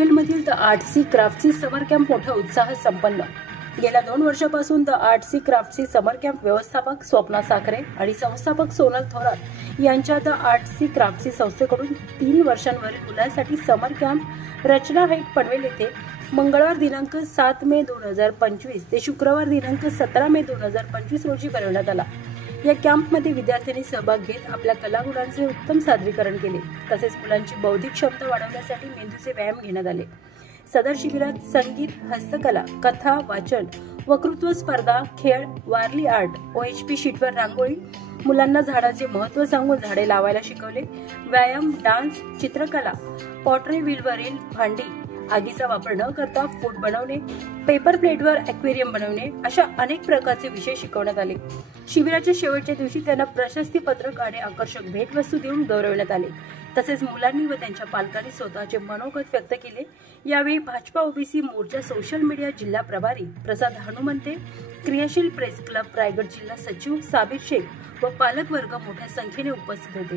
पनवेलमधील the artsy क्राफ्टसी summer camp मोठ्या उत्साहात संपन्न। गेल्या 2 वर्षापासून द आर्टसी क्राफ्टसी समर कॅम्प व्यवस्थापक स्वप्ना साखरे आणि संस्थापक सोनल थोरात यांच्या द आर्टसी क्राफ्टसी संस्थेकडून 3 वर्षांवरील मुलांसाठी समर कॅम्प रचना हाईट पनवेल येथे मंगळवार दिनांक 7 मे 2025 ते शुक्रवार दिनांक 17 मे 2025 रोजी भरवण्यात आला। या कॅम्पमध्ये विद्यार्थ्यांनी सहभाग घेत आपल्या कलागुणांचे उत्तम सादरीकरण केले। तसेच मुलांची बौद्धिक क्षमता वाढवण्यासाठी मेंदूचे व्यायाम घेण्यात आले। सदर शिबिरात संगीत, हस्तकला, कथा वाचन, वक्तृत्व स्पर्धा, खेळ, वारली आर्ट, OHP शीटवर रांगोळी, मुलांना झाडाचे महत्त्व सांगून झाडे लावायला शिकवले। व्यायाम, डान्स, चित्रकला, पॉटरी व्हीलवरील भांडी, आगीचा वापर न करता फूड बनवणे, पेपर प्लेटवर ॲक्वेरियम बनवणे अशा अनेक प्रकारचे विषय शिकवण्यात आले। शिबिराच्या शेवटच्या दिवशी त्यांना प्रशस्ती पत्रक आणि आकर्षक भेटवस्तू देऊन गौरवण्यात आले। तसेच मुलांनी व त्यांच्या पालकांनी स्वतःचे मनोगत व्यक्त केले। यावेळी भाजपा ओबीसी मोर्चा सोशल मीडिया जिल्हा प्रभारी प्रसाद हनुमंते, क्रियाशील प्रेस क्लब रायगड जिल्हा सचिव साबिर शेख व पालक वर्ग मोठ्या संख्येने उपस्थित होते।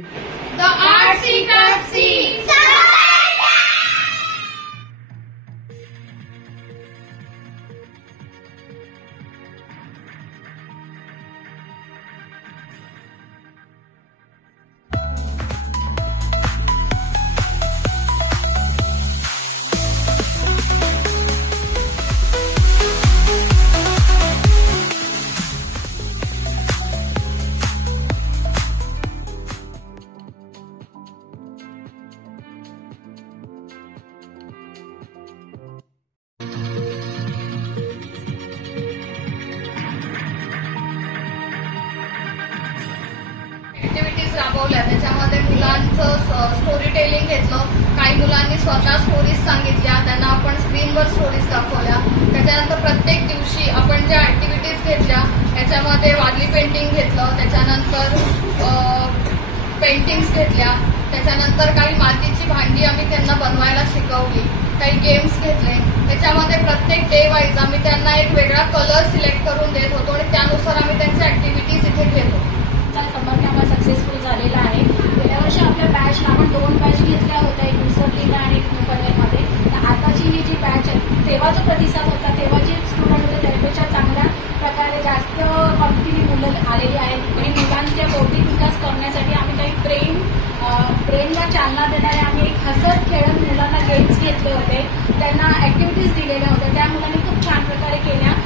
ऍक्टिव्हिटीज राबवल्या, त्याच्यामध्ये मुलांचं स्टोरी टेलिंग घेतलं। काही मुलांनी स्वतः स्टोरीज सांगितल्या, त्यांना आपण स्क्रीनवर स्टोरीज दाखवल्या। त्याच्यानंतर प्रत्येक दिवशी आपण ज्या ऍक्टिव्हिटीज घेतल्या त्याच्यामध्ये वारली पेंटिंग घेतलं, त्याच्यानंतर पेंटिंग्स घेतल्या, त्याच्यानंतर काही मातीची भांडी आम्ही त्यांना बनवायला शिकवली, काही गेम्स घेतले। त्याच्यामध्ये प्रत्येक डे वाईज आम्ही त्यांना एक वेगळा कलर सिलेक्ट करून देत होतो आणि त्यानुसार आम्ही त्यांच्या ऍक्टिव्हिटीज इथे घेतो। समर कॅम्प सक्सेसफुल झालेला आहे। गेल्या वर्षी आपल्या बॅचला आपण 2 बॅच घेतल्या होत्या, एक मुसर्लीला आणि एक पनवेलमध्ये। तर आताची ही जी बॅच आहे तेव्हाचा प्रतिसाद होता, तेव्हा जे स्टुडंट होते त्यापेक्षा चांगल्या प्रकारे जास्त क्वांटिटी मुलं आलेली आहेत आणि मुलांच्या बौद्धिक विकास करण्यासाठी आम्ही काही ब्रेनला चालना देणारे आम्ही एक हसत खेळत मुलांना गेम्स घेतले होते, त्यांना ऍक्टिव्हिटीज दिलेल्या होत्या, त्या मुलांनी खूप छान प्रकारे केल्या।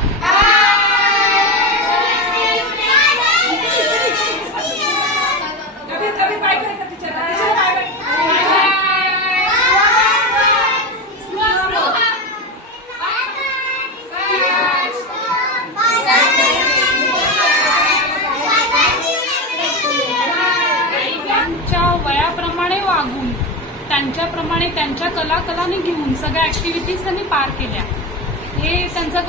वयाप्रमाणे वागून त्यांच्याप्रमाणे त्यांच्या कलाने घेऊन सगळ्या ऍक्टिव्हिटीज त्यांनी पार केल्या। हे त्यांचं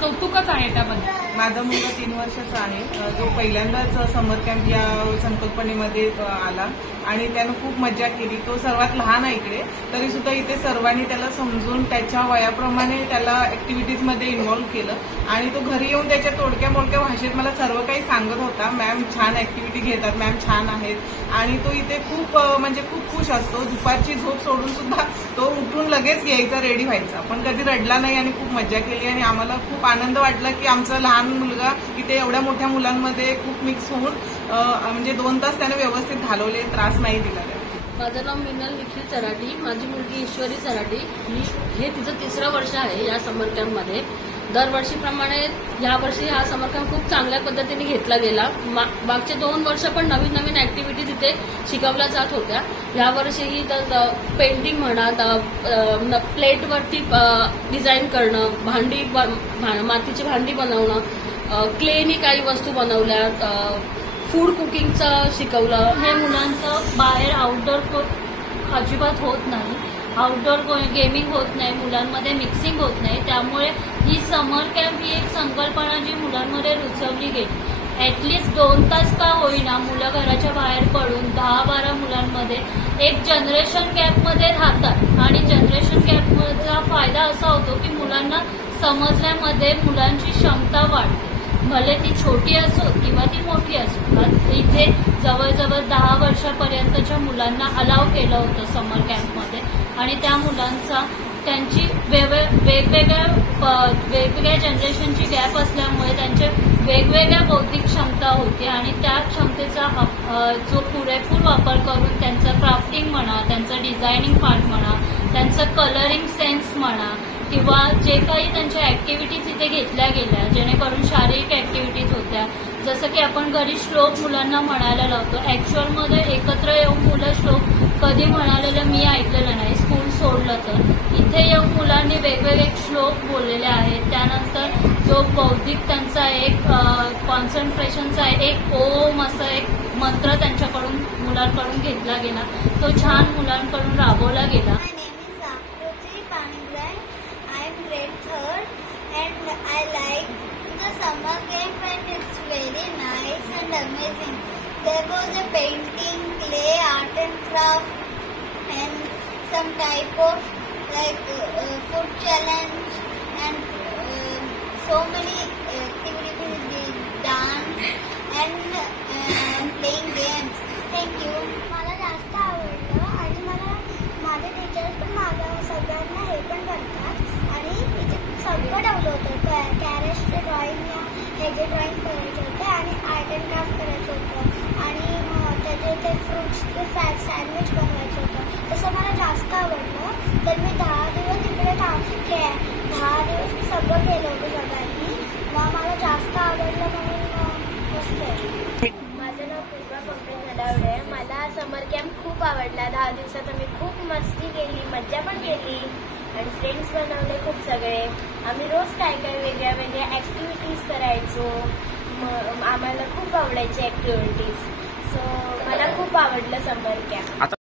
कौतुकच आहे त्याबद्दल। माझा मुलगा 3 वर्षाचा आहे, जो पहिल्यांदाच समर कॅम्प या संकल्पनेमध्ये आला आणि त्यानं खूप मजा केली। तो सर्वात लहान आहे इकडे, तरी सुद्धा इथे सर्वांनी त्याला समजून त्याच्या वयाप्रमाणे त्याला ऍक्टिव्हिटीजमध्ये इन्व्हॉल्व्ह केलं आणि तो घरी येऊन त्याच्या तोडक्या मोडक्या भाषेत मला सर्व काही सांगत होता। मॅम छान ऍक्टिव्हिटी घेतात, मॅम छान आहेत। आणि तो इथे खूप खुश असतो। दुपारची झोप सोडून सुद्धा तो उठून लगेच यायचा, रेडी व्हायचा, पण कधी रडला नाही आणि खूप मजा केली। आणि आम्हाला खूप आनंद वाटला की आमचा लहान मुलगा इथे एवढ्या मोठ्या मुलांमध्ये खूप मिक्स होऊन 2 तास त्याने व्यवस्थित घालवले, त्रास नाही दिला। माझं नाव मिनल निखिल चराटी, माझी मुलगी ईश्वरी चराटी। हे तिचं 3रं वर्ष आहे या समर कॅम्पमध्ये। दरवर्षीप्रमाणे यावर्षी हा समर कॅम्प खूप चांगल्या पद्धतीने घेतला गेला। मागचे 2 वर्ष पण नवीन ऍक्टिव्हिटीज इथे शिकवल्या जात होत्या। यावर्षीही पेंटिंग म्हणा, प्लेटवरती डिझाईन करणं, मातीची भांडी बनवणं, क्लेनी काही वस्तू बनवल्या, फूड कुकिंगचं शिकवलं। हे मुलांचं बाहेर आउटडोर अजिबात होत नाही, आउटडोर गेमिंग होत नाही, मुलांमध्ये मिक्सिंग होत नाही। त्यामुळे ही समर कॅम्प ही एक संकल्पना जी मुलांमध्ये रुजवली गेली। ऍटलिस्ट 2 तास का होईना मुलं घराच्या बाहेर पडून 10-12 मुलांमध्ये एक जनरेशन कॅम्पमध्ये राहतात आणि जनरेशन कॅम्पचा फायदा असा होतो की मुलांना समजण्यामध्ये मुलांची क्षमता वाढते, भले ती छोटी असो किंवा ती मोठी असो। इथे जवळजवळ 10 वर्षापर्यंतच्या मुलांना अलाव केलं होतं समर कॅम्पमध्ये। आणि त्या मुलांचा त्यांची वेगवेगळ्या जनरेशनची गॅप असल्यामुळे त्यांचे वेगवेगळ्या बौद्धिक क्षमता होती आणि त्या क्षमतेचा जो पुरेपूर वापर करून त्यांचं क्राफ्टिंग म्हणा, त्यांचं डिझायनिंग पार्ट म्हणा, त्यांचं कलरिंग सेन्स म्हणा किंवा जे काही त्यांच्या ॲक्टिव्हिटीज इथे घेतल्या गेल्या जेणेकरून शारीरिक ॲक्टिव्हिटीज होत्या, जसं की आपण घरी श्लोक मुलांना म्हणायला लावतो, ॲक्च्युअलमध्ये एकत्र येऊन मुलं श्लोक कधी म्हणालेलं मी ऐकलेलं नाही स्कूल सोडलं तर. इथे येऊन मुलांनी वेगवेगळे श्लोक बोललेले आहेत. त्यानंतर जो बौद्धिक त्यांचा एक कॉन्सन्ट्रेशनचा एक ओम असं एक मंत्र त्यांच्याकडून मुलांकडून घेतला गेला, तो छान मुलांकडून राबवला गेला. I like the summer camp and it's very nice and amazing. There was a painting, clay, art and craft and some type of like food challenge and so many activities, dance and playing games. Thank you. मला जास्त आवडलं आणि मला माझे teachers पण माझ्या सगळ्यांना हे पण करतात आणि तिथे सगळं ठेवलं होतं. कॅरेटचे ड्रॉइंग हे जे ड्रॉइंग करायचे होते आणि आर्ट अँड क्राफ्ट करायचं होतं आणि त्याचे ते फ्रुट्सचे सँडविच बनवायचं होतं. तसं मला जास्त आवडलं. तर मी 10 दिवस इकडे 10 दिवस मी सगळं केलं होतं सगळ्यांनी. मग मला जास्त आवडलं म्हणून मस्त. माझं नाव पूर्वा पंकज नलावडे आहे. मला समर कॅम्प खूप आवडला. 10 दिवसात आम्ही खूप मस्ती केली, मज्जा पण केली आणि फ्रेंड्स बनवले खूप सगळे. आम्ही रोज काय वेगळ्या ॲक्टिव्हिटीज करायचो. आम्हाला खूप आवडायचे ॲक्टिव्हिटीज. सो मला खूप आवडलं समर कॅम्प.